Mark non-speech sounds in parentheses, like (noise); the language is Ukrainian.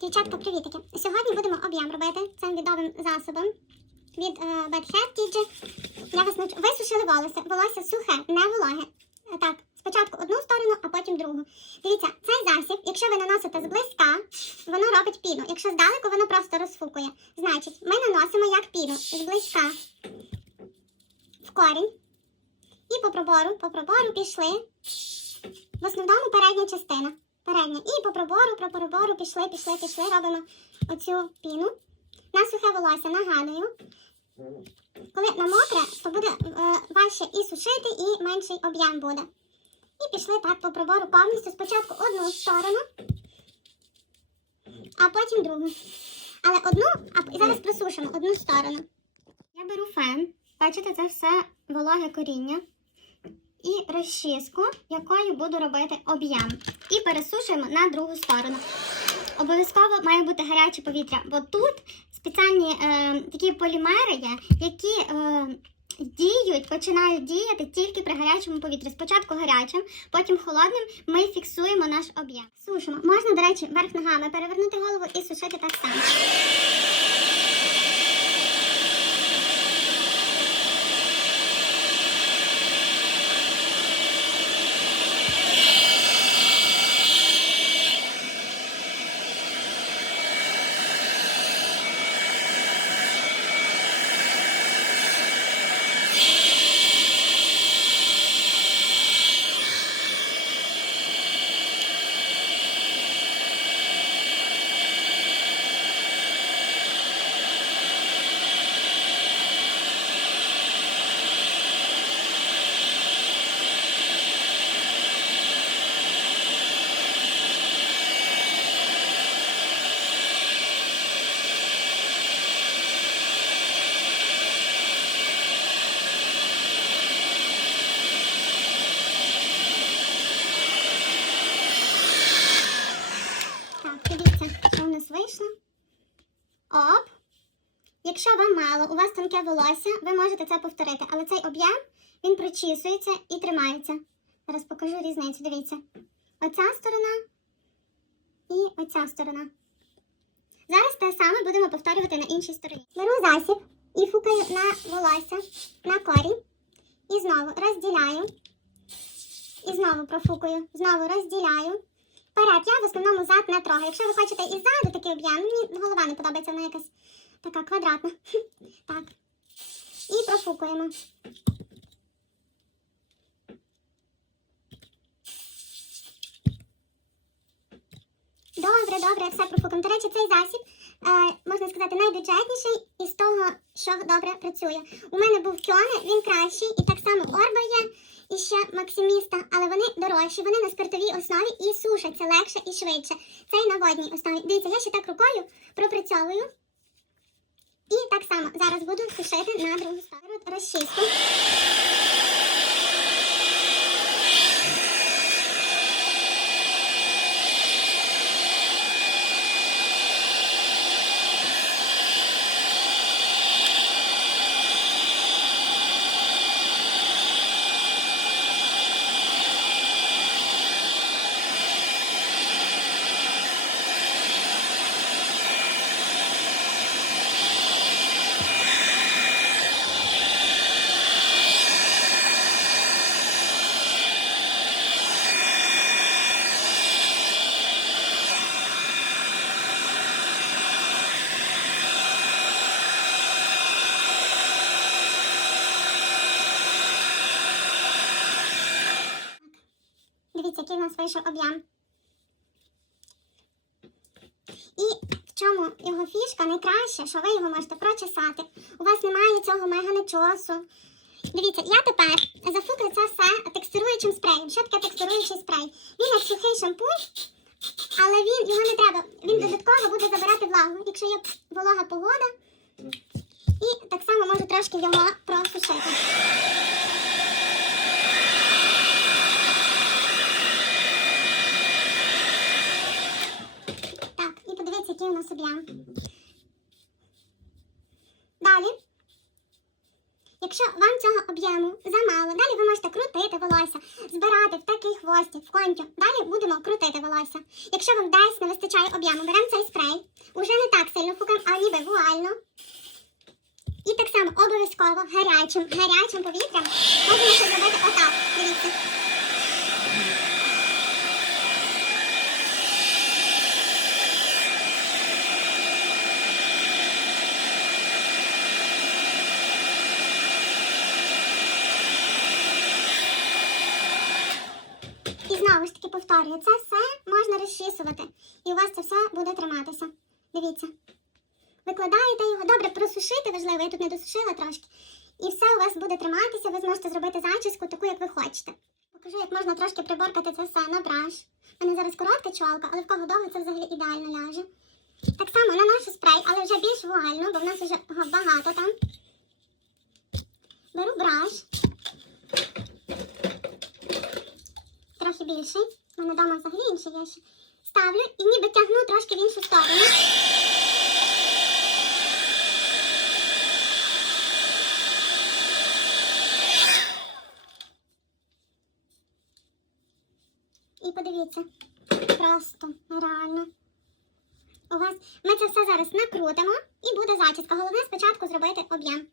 Дівчатка, привітики! Сьогодні будемо об'єм робити цим відомим засобом від е, Bad Hair TG. Я вас навчу. Висушили волосся. Волосся сухе, не вологе. Так, спочатку одну сторону, а потім другу. Дивіться, цей засіб, якщо ви наносите зблизька, воно робить піну. Якщо здалеку, воно просто розфукує. Значить, ми наносимо як піну зблизька в корінь. І по пробору, по пробору пішли. В основному передня частина. Передня. І по пробору, по пробору пішли, пішли, пішли. Робимо оцю піну. На сухе волосся нагадую. Коли на мокре, то буде е, важче і сушити, і менший об'єм буде. І пішли так по пробору повністю. Спочатку одну сторону, а потім другу. Але одну, а зараз просушимо одну сторону. Я беру фен. Бачите, це все вологе коріння. І розчіску, якою буду робити об'єм. І пересушуємо на другу сторону. Обов'язково має бути гаряче повітря, бо тут спеціальні е, такі полімери є, які е, діють, починають діяти тільки при гарячому повітрі. Спочатку гарячим, потім холодним ми фіксуємо наш об'єм. Сушимо. Можна, до речі, верх ногами перевернути голову і сушити так само. Так, дивіться, що у нас вийшло. Оп. Якщо вам мало, у вас тонке волосся, ви можете це повторити, але цей об'єм він прочісується і тримається. Зараз покажу різницю. Дивіться. Оця сторона і оця сторона. Зараз те саме будемо повторювати на іншій стороні. Беру засіб і фукаю на волосся, на корінь. І знову розділяю. І знову профукую. Знову розділяю. Вперед, я в основному зад не трогаю. Якщо ви хочете і ззаду такий об'єм, мені голова не подобається, вона якась така квадратна. (laughs) Так. І профукуємо. Добре, добре, все профукуємо. До речі, цей засіб, е, можна сказати, найбюджетніший із того, що добре працює. У мене був кьоне, він кращий, і так само орба є, і ще максиміста, але вони дорожчі, вони на спиртовій основі і сушаться легше і швидше. Цей на водній основі. Дивіться, я ще так рукою пропрацьовую. І так само зараз буду сушити на другу сторону розчистку. Який у нас вийшов об'єм. І в чому його фішка найкраще, що ви його можете прочесати. У вас немає цього мега-начосу. Дивіться, я тепер зафуклю це все текстуруючим спреєм. Що таке текстуруючий спрей? Він як сухий шампунь, але він його не треба. Він додатково буде забирати влагу, якщо є волога погода. І так само можу трошки його просушити. І подивіться, який у нас об'єм. Далі. Якщо вам цього об'єму замало, далі ви можете крутити волосся, збирати в такий хвостик, в контю. Далі будемо крутити волосся. Якщо вам десь не вистачає об'єму, беремо цей спрей, уже не так сильно фукаємо, а ніби вуально. І так само обов'язково гарячим, гарячим повітрям можемо зробити отак. Дивіться. І знову ж таки повторюю, це все можна розчісувати. І у вас це все буде триматися. Дивіться. Викладаєте його, добре, просушити важливо, я тут не досушила трошки. І все у вас буде триматися, ви зможете зробити зачіску таку, як ви хочете. Покажу, як можна трошки приборкати це все на браш. У мене зараз коротка чолка, але в кого довго це взагалі ідеально ляже. Так само наношу спрей, але вже більш вуально, бо в нас вже багато там. Беру браш. Трохи більший. У мене вдома взагалі інший ще. Ставлю і ніби тягну трошки в іншу сторону. І подивіться, просто реально. У вас ми це все зараз накрутимо і буде зачіска. Головне спочатку зробити об'єм.